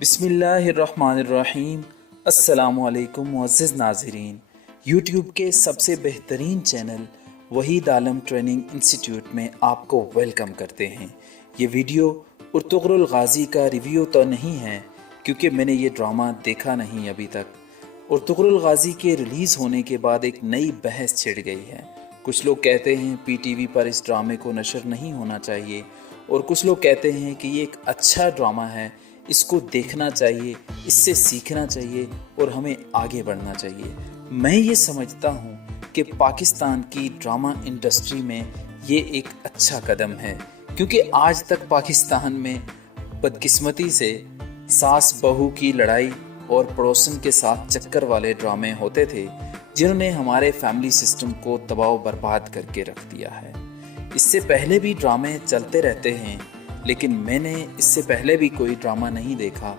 बिस्मिल्लाहिर्रहमानिर्रहीम। अस्सलामु अलैकुम मुअज़्ज़िज़ नाज़रीन, यूट्यूब के सबसे बेहतरीन चैनल वहीद आलम ट्रेनिंग इंस्टीट्यूट में आपको वेलकम करते हैं। ये वीडियो अर्तुग़रुल गाज़ी का रिव्यू तो नहीं है क्योंकि मैंने ये ड्रामा देखा नहीं अभी तक। अर्तुग़रुल गाज़ी के रिलीज़ होने के बाद एक नई बहस छिड़ गई है। कुछ लोग कहते हैं पीटीवी पर इस ड्रामे को नशर नहीं होना चाहिए और कुछ लोग कहते हैं कि ये एक अच्छा ड्रामा है, इसको देखना चाहिए, इससे सीखना चाहिए और हमें आगे बढ़ना चाहिए। मैं ये समझता हूँ कि पाकिस्तान की ड्रामा इंडस्ट्री में ये एक अच्छा कदम है क्योंकि आज तक पाकिस्तान में बदकिस्मती से सास बहू की लड़ाई और पड़ोसन के साथ चक्कर वाले ड्रामे होते थे जिन्होंने हमारे फैमिली सिस्टम को तबाह बर्बाद करके रख दिया है। इससे पहले भी ड्रामे चलते रहते हैं लेकिन मैंने इससे पहले भी कोई ड्रामा नहीं देखा।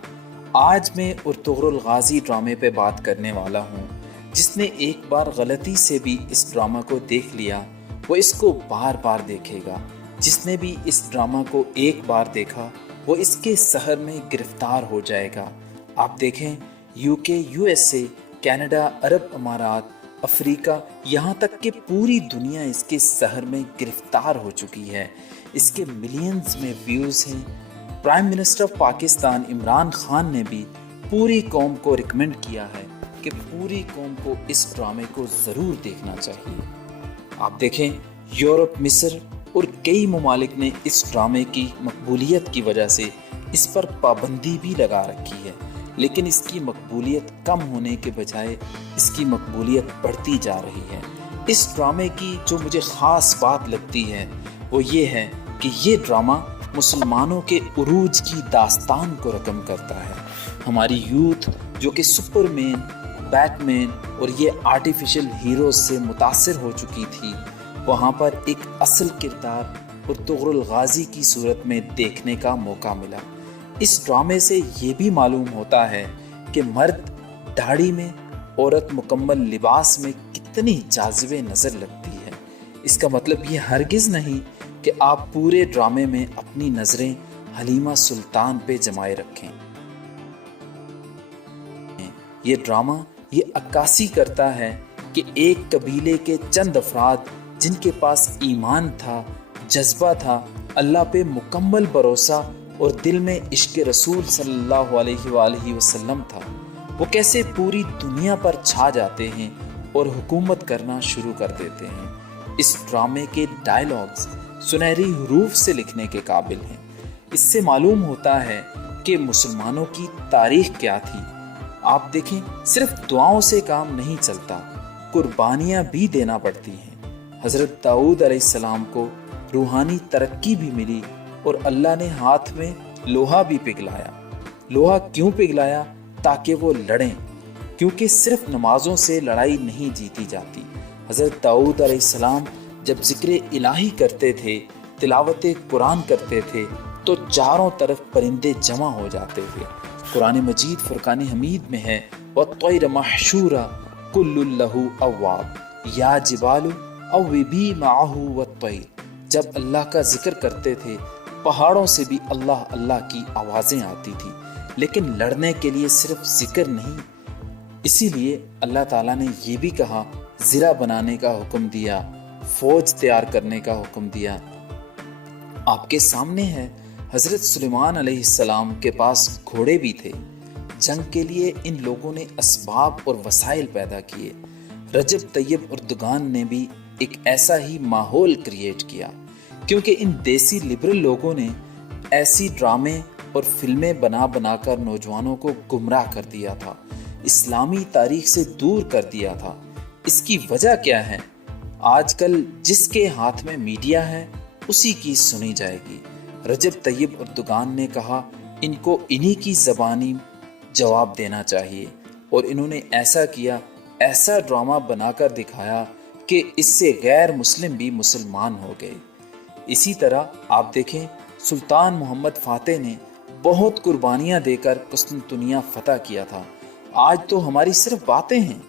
आज मैं अर्तुग़रुल गाज़ी ड्रामे पे बात करने वाला हूँ। जिसने एक बार गलती से भी इस ड्रामा को देख लिया वो इसको बार बार देखेगा। जिसने भी इस ड्रामा को एक बार देखा वो इसके सहर में गिरफ्तार हो जाएगा। आप देखें यूके, यूएसए, कनाडा, अरब अमारात, अफ्रीका, यहाँ तक कि पूरी दुनिया इसके सहर में गिरफ्तार हो चुकी है। इसके मिलियंस में व्यूज़ हैं। Prime minister of Pakistan Imran Khan ने भी पूरी कौम को रिकमेंड किया है कि पूरी कौम को इस ड्रामे को ज़रूर देखना चाहिए। आप देखें यूरोप, मिस्र और कई ममालिक ने इस ड्रामे की मकबूलियत की वजह से इस पर पाबंदी भी लगा रखी है, लेकिन इसकी मकबूलियत कम होने के बजाय इसकी मकबूलियत बढ़ती जा रही है। इस ड्रामे की जो मुझे ख़ास बात लगती है वो ये है कि ये ड्रामा मुसलमानों के उरूज की दास्तान को रकम करता है। हमारी यूथ जो कि सुपरमैन, बैटमैन और ये आर्टिफिशियल हीरोज से मुतासिर हो चुकी थी, वहाँ पर एक असल किरदार अर्तुग़रुल गाज़ी की सूरत में देखने का मौका मिला। इस ड्रामे से ये भी मालूम होता है कि मर्द दाढ़ी में, औरत मुकम्मल लिबास में कितनी जाज़िबे नज़र लगती है। इसका मतलब ये हरगिज़ नहीं कि आप पूरे ड्रामे में अपनी नज़रें हलीमा सुल्तान पे जमाए रखें। ये ड्रामा ये अक्कासी करता है कि एक कबीले के चंद अफराद जिनके पास ईमान था, जज्बा था, अल्लाह पे मुकम्मल भरोसा और दिल में इश्क रसूल सल्लल्लाहु अलैहि वसल्लम था, वो कैसे पूरी दुनिया पर छा जाते हैं और हुकूमत करना शुरू कर देते हैं। इस ड्रामे के डायलॉग्स सुनहरी हरूफ से लिखने के काबिल हैं। इससे मालूम होता है कि मुसलमानों की तारीख क्या थी। आप देखें सिर्फ दुआओं से काम नहीं चलता, कुर्बानियाँ भी देना पड़ती हैं। हज़रत दाऊद अलैहिस्सलाम को रूहानी तरक्की भी मिली और अल्लाह ने हाथ में लोहा भी पिघलाया। लोहा क्यों पिघलाया? ताकि वो लड़ें, क्योंकि सिर्फ नमाजों से लड़ाई नहीं जीती जाती। हज़रत दाऊद अलैहिस्सलाम जब ज़िक्र इलाही करते थे, तिलावत कुरान करते थे, तो चारों तरफ परिंदे जमा हो जाते थे। कुरान मजीद फुरकान हमीद में है वत्तैर महशूरा कुल्लुल लहू अव्वाब या जिबालु अव्विबी माहू वत्तैर। जब अल्लाह का जिक्र करते थे पहाड़ों से भी अल्लाह अल्लाह की आवाज़ें आती थी, लेकिन लड़ने के लिए सिर्फ जिक्र नहीं। इसीलिए अल्लाह ताला ने ये भी कहा, ज़िरा बनाने का हुक्म दिया, फौज तैयार करने का हुक्म दिया। आपके सामने है हज़रत सुलेमान अलैहिस्सलाम के पास घोड़े भी थे। जंग के लिए इन लोगों ने असबाब और वसाइल पैदा किए। रजब तैयब उर्दुगान ने भी एक ऐसा ही माहौल क्रिएट किया क्योंकि इन देसी लिबरल लोगों ने ऐसी ड्रामे और फिल्में बना बनाकर नौजवानों को गुमराह कर दिया था, इस्लामी तारीख से दूर कर दिया था। इसकी वजह क्या है? आजकल जिसके हाथ में मीडिया है उसी की सुनी जाएगी। रजब तैयब उर्दुगान ने कहा इनको इन्हीं की ज़बानी जवाब देना चाहिए और इन्होंने ऐसा किया, ऐसा ड्रामा बनाकर दिखाया कि इससे गैर मुस्लिम भी मुसलमान हो गए। इसी तरह आप देखें सुल्तान मोहम्मद फ़ातेह ने बहुत कुर्बानियाँ देकर कुस्तुनतुनिया फतह किया था। आज तो हमारी सिर्फ बातें हैं,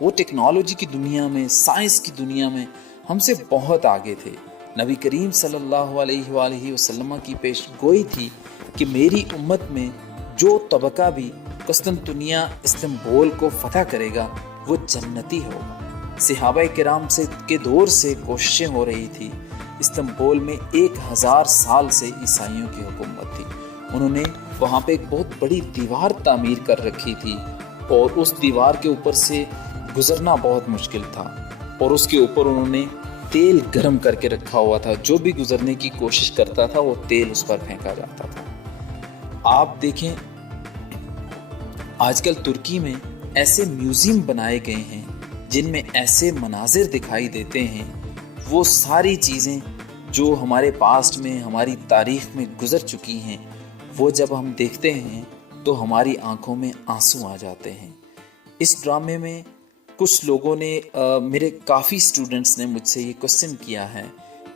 वो टेक्नोलॉजी की दुनिया में, साइंस की दुनिया में हमसे बहुत आगे थे। नबी करीम सल्लल्लाहु अलैहि वसल्लम की पेश गोई थी कि मेरी उम्मत में जो तबका भी कुस्तुनतुनिया इस्तांबुल को फतह करेगा वो जन्नती होगा। सहाबा किराम से के दौर से कोशिशें हो रही थी। इस्तांबुल में 1000 साल से ईसाइयों की हुकूमत थी। उन्होंने वहाँ पे एक बहुत बड़ी दीवार तामीर कर रखी थी और उस दीवार के ऊपर से गुजरना बहुत मुश्किल था और उसके ऊपर उन्होंने तेल गरम करके रखा हुआ था। जो भी गुजरने की कोशिश करता था वो तेल उस पर फेंका जाता था। आप देखें आजकल तुर्की में ऐसे म्यूजियम बनाए गए हैं जिनमें ऐसे मनाजिर दिखाई देते हैं। वो सारी चीज़ें जो हमारे पास्ट में हमारी तारीख में गुजर चुकी हैं वो जब हम देखते हैं तो हमारी आंखों में आंसू आ जाते हैं। इस ड्रामे में कुछ लोगों ने मेरे काफ़ी स्टूडेंट्स ने मुझसे ये क्वेश्चन किया है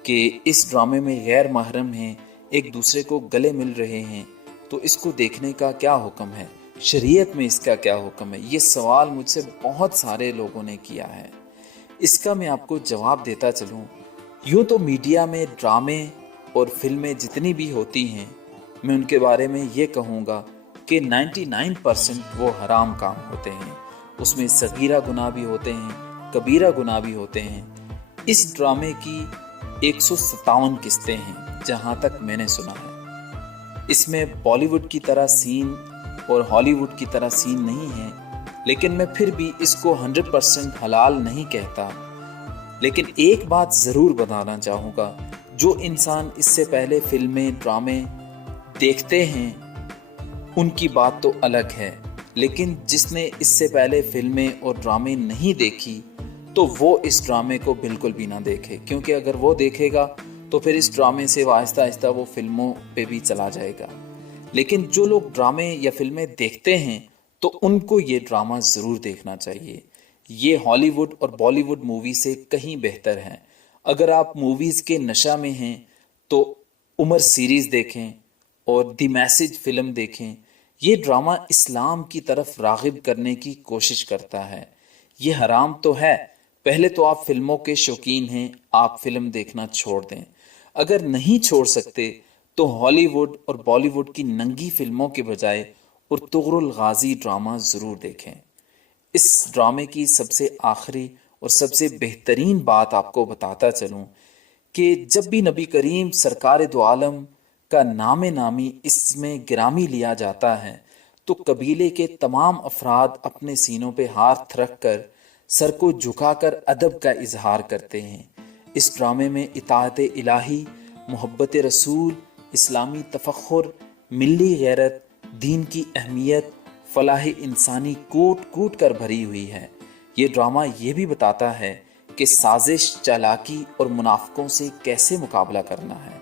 कि इस ड्रामे में गैर महरम हैं, एक दूसरे को गले मिल रहे हैं, तो इसको देखने का क्या हुक्म है, शरीयत में इसका क्या हुक्म है। ये सवाल मुझसे बहुत सारे लोगों ने किया है। इसका मैं आपको जवाब देता चलूँ। यूँ तो मीडिया में ड्रामे और फिल्में जितनी भी होती हैं मैं उनके बारे में ये कहूँगा कि 99% वो हराम काम होते हैं। उसमें सगीरा गुनाह भी होते हैं, कबीरा गुनाह भी होते हैं। इस ड्रामे की 157 किस्तें हैं जहाँ तक मैंने सुना है। इसमें बॉलीवुड की तरह सीन और हॉलीवुड की तरह सीन नहीं है, लेकिन मैं फिर भी इसको 100% हलाल नहीं कहता। लेकिन एक बात ज़रूर बताना चाहूँगा, जो इंसान इससे पहले फिल्में ड्रामे देखते हैं उनकी बात तो अलग है, लेकिन जिसने इससे पहले फिल्में और ड्रामे नहीं देखी तो वो इस ड्रामे को बिल्कुल भी ना देखे, क्योंकि अगर वो देखेगा तो फिर इस ड्रामे से आहिस्ता आहिस्ता वो फिल्मों पे भी चला जाएगा। लेकिन जो लोग ड्रामे या फिल्में देखते हैं तो उनको ये ड्रामा ज़रूर देखना चाहिए। ये हॉलीवुड और बॉलीवुड मूवी से कहीं बेहतर है। अगर आप मूवीज़ के नशा में हैं तो उमर सीरीज़ देखें और द मैसेज फिल्म देखें। ये ड्रामा इस्लाम की तरफ राग़िब करने की कोशिश करता है। ये हराम तो है। पहले तो आप फिल्मों के शौकीन हैं, आप फिल्म देखना छोड़ दें। अगर नहीं छोड़ सकते तो हॉलीवुड और बॉलीवुड की नंगी फिल्मों के बजाय उर्तुगरुल गाजी ड्रामा ज़रूर देखें। इस ड्रामे की सबसे आखिरी और सबसे बेहतरीन बात आपको बताता चलूँ कि जब भी नबी करीम सरकार दो आलम का नामे नामी इसमें गिरामी लिया जाता है तो कबीले के तमाम अफराद अपने सीनों पे हाथ रख कर सर को झुकाकर अदब का इजहार करते हैं। इस ड्रामे में इताअत इलाही, मोहब्बत रसूल, इस्लामी तफख्खुर, मिली गैरत, दीन की अहमियत, फलाह इंसानी कूट कूट कर भरी हुई है। ये ड्रामा ये भी बताता है कि साजिश, चालाकी और मुनाफिकों से कैसे मुकाबला करना है।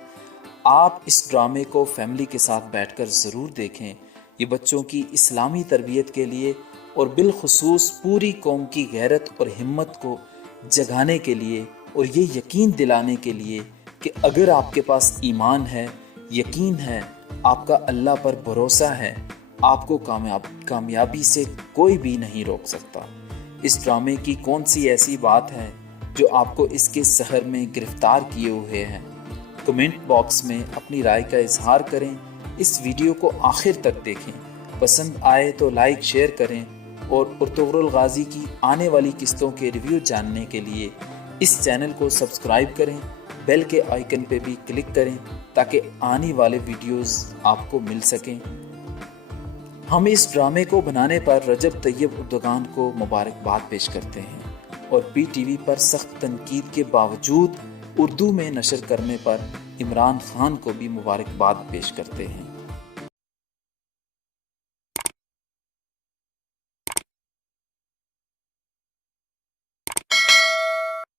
आप इस ड्रामे को फैमिली के साथ बैठकर ज़रूर देखें। ये बच्चों की इस्लामी तरबियत के लिए और बिलखुसूस पूरी कौम की गैरत और हिम्मत को जगाने के लिए और ये यकीन दिलाने के लिए कि अगर आपके पास ईमान है, यकीन है, आपका अल्लाह पर भरोसा है, आपको कामयाबी से कोई भी नहीं रोक सकता। इस ड्रामे की कौन सी ऐसी बात है जो आपको इसके सहर में गिरफ्तार किए हुए हैं? कमेंट बॉक्स में अपनी राय का इजहार करें। इस वीडियो को आखिर तक देखें। पसंद आए तो लाइक शेयर करें और उर्तुगरुल गाजी की आने वाली किस्तों के रिव्यू जानने के लिए इस चैनल को सब्सक्राइब करें। बेल के आइकन पे भी क्लिक करें ताकि आने वाले वीडियोस आपको मिल सकें। हम इस ड्रामे को बनाने पर रजब तैयब उर्दुगान को मुबारकबाद पेश करते हैं और PTV पर सख्त तनकीद के बावजूद उर्दू में नशर करने पर इमरान खान को भी मुबारकबाद पेश करते हैं।